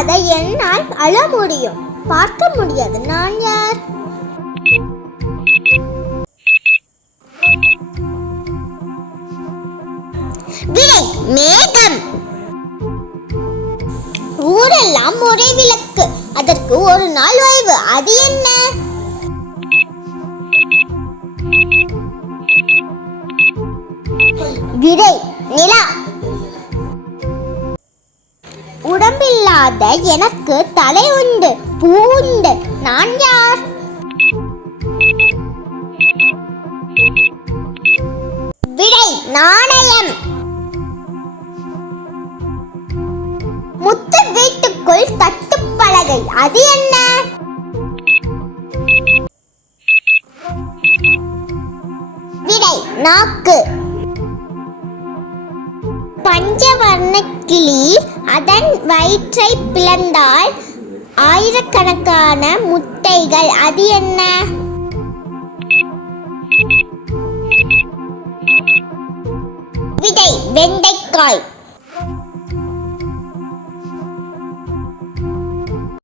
இல்லாத என்னால் அழ முடியும், பார்க்க முடியாது. நான் யார்? விடை மேகம். ஊரெல்லாம் ஒரே விளக்கு, அதற்கு ஒரு நாள் ஓய்வு, அது என்ன? விடை நிலா. உடம்பில்லாத எனக்கு தலை உண்டு, பூ உண்டு, நான் யார்? விடை நாணயம். முத்து வீட்டுக்குள் தட்டுப்பலகை, அது என்ன? விடை நாக்கு. பஞ்சவர்ண கிளி அதன் வயிற்றை பிளந்தால் ஆயிரக்கணக்கான முட்டைகள், அது என்ன? விடை வெண்டைக்காய்.